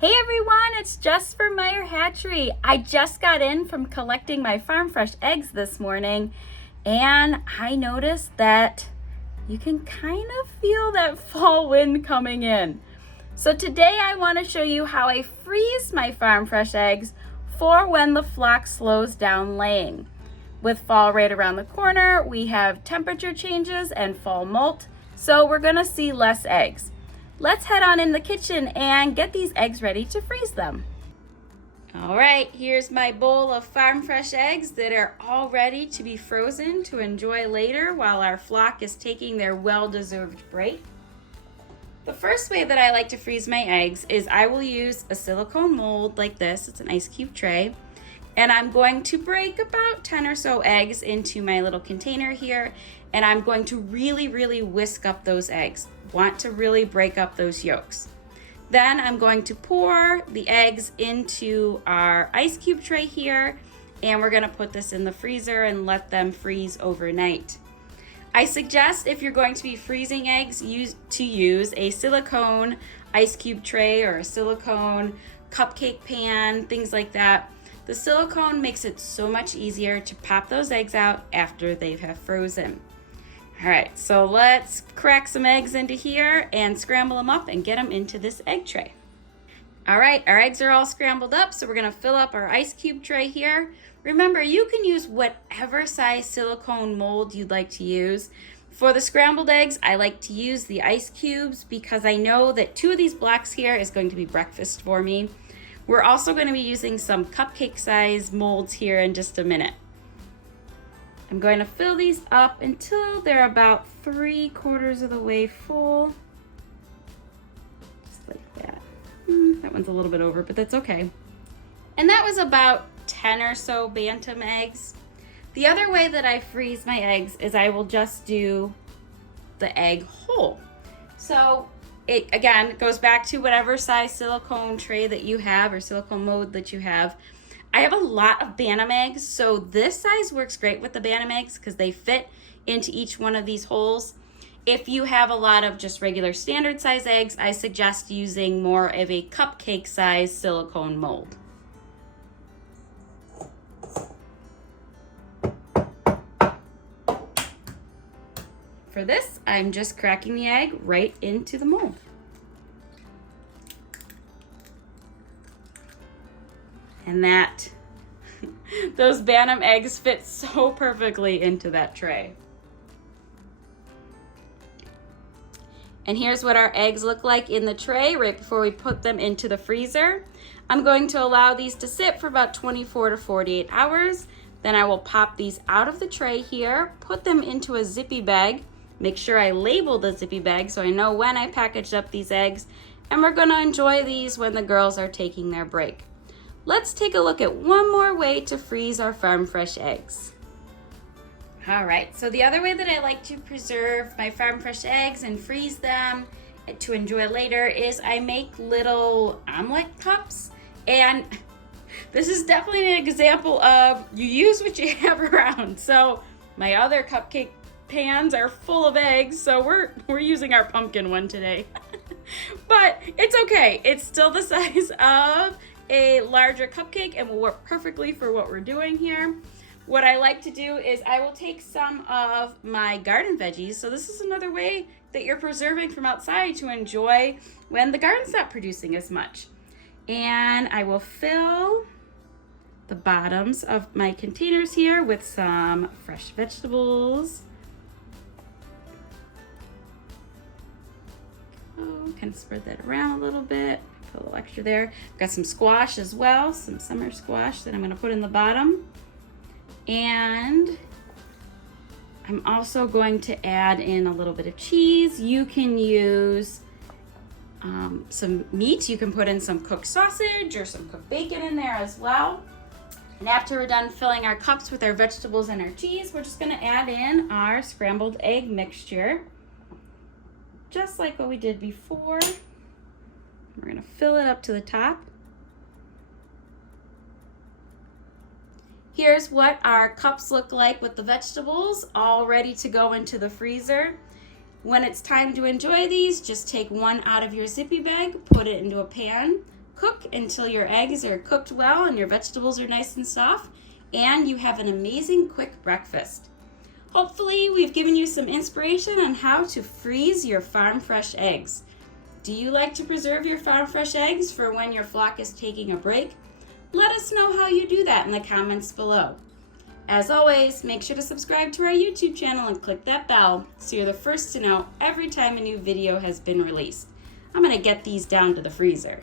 Hey everyone, it's Jess from Meyer Hatchery. I just got in from collecting my farm fresh eggs this morning, and I noticed that you can kind of feel that fall wind coming in. So today I want to show you how I freeze my farm fresh eggs for when the flock slows down laying. With fall right around the corner, we have temperature changes and fall molt, so we're gonna see less eggs. Let's head on in the kitchen and get these eggs ready to freeze them. All right, here's my bowl of farm fresh eggs that are all ready to be frozen to enjoy later while our flock is taking their well-deserved break. The first way that I like to freeze my eggs is I will use a silicone mold like this. It's an ice cube tray. And I'm going to break about 10 or so eggs into my little container here. And I'm going to really whisk up those eggs. Want to really break up those yolks. Then I'm going to pour the eggs into our ice cube tray here. And we're going to put this in the freezer and let them freeze overnight. I suggest if you're going to be freezing eggs, use a silicone ice cube tray or a silicone cupcake pan, things like that. The silicone makes it so much easier to pop those eggs out after they have frozen. All right, so let's crack some eggs into here and scramble them up and get them into this egg tray. All right, our eggs are all scrambled up, so we're gonna fill up our ice cube tray here. Remember, you can use whatever size silicone mold you'd like to use. For the scrambled eggs, I like to use the ice cubes because I know that 2 of these blocks here is going to be breakfast for me. We're also going to be using some cupcake size molds here in just a minute. I'm going to fill these up until they're about 3/4 of the way full. Just like that. That one's a little bit over, but that's okay. And that was about 10 or so bantam eggs. The other way that I freeze my eggs is I will just do the egg whole. So it again goes back to whatever size silicone tray that you have or silicone mold that you have. I have a lot of bantam eggs, so this size works great with the bantam eggs because they fit into each one of these holes. If you have a lot of just regular standard size eggs, I suggest using more of a cupcake size silicone mold. For this, I'm just cracking the egg right into the mold. And those bantam eggs fit so perfectly into that tray. And here's what our eggs look like in the tray right before we put them into the freezer. I'm going to allow these to sit for about 24 to 48 hours. Then I will pop these out of the tray here, put them into a zippy bag. Make sure I label the zippy bag so I know when I packaged up these eggs, and we're gonna enjoy these when the girls are taking their break. Let's take a look at one more way to freeze our farm fresh eggs. All right, so the other way that I like to preserve my farm fresh eggs and freeze them to enjoy later is I make little omelet cups. And this is definitely an example of you use what you have around. So my other cupcake pans are full of eggs, so we're using our pumpkin one today. But it's okay. It's still the size of a larger cupcake and will work perfectly for what we're doing here. What I like to do is I will take some of my garden veggies. So this is another way that you're preserving from outside to enjoy when the garden's not producing as much. And I will fill the bottoms of my containers here with some fresh vegetables. Kind of spread that around a little bit, put a little extra there. Got some squash as well, some summer squash that I'm going to put in the bottom. And I'm also going to add in a little bit of cheese. You can use some meat. You can put in some cooked sausage or some cooked bacon in there as well. And after we're done filling our cups with our vegetables and our cheese, we're just going to add in our scrambled egg mixture. Just like what we did before. We're gonna fill it up to the top. Here's what our cups look like with the vegetables all ready to go into the freezer. When it's time to enjoy these, just take one out of your zippy bag, put it into a pan, cook until your eggs are cooked well and your vegetables are nice and soft, and you have an amazing quick breakfast. Hopefully, we've given you some inspiration on how to freeze your farm fresh eggs. Do you like to preserve your farm fresh eggs for when your flock is taking a break? Let us know how you do that in the comments below. As always, make sure to subscribe to our YouTube channel and click that bell so you're the first to know every time a new video has been released. I'm going to get these down to the freezer.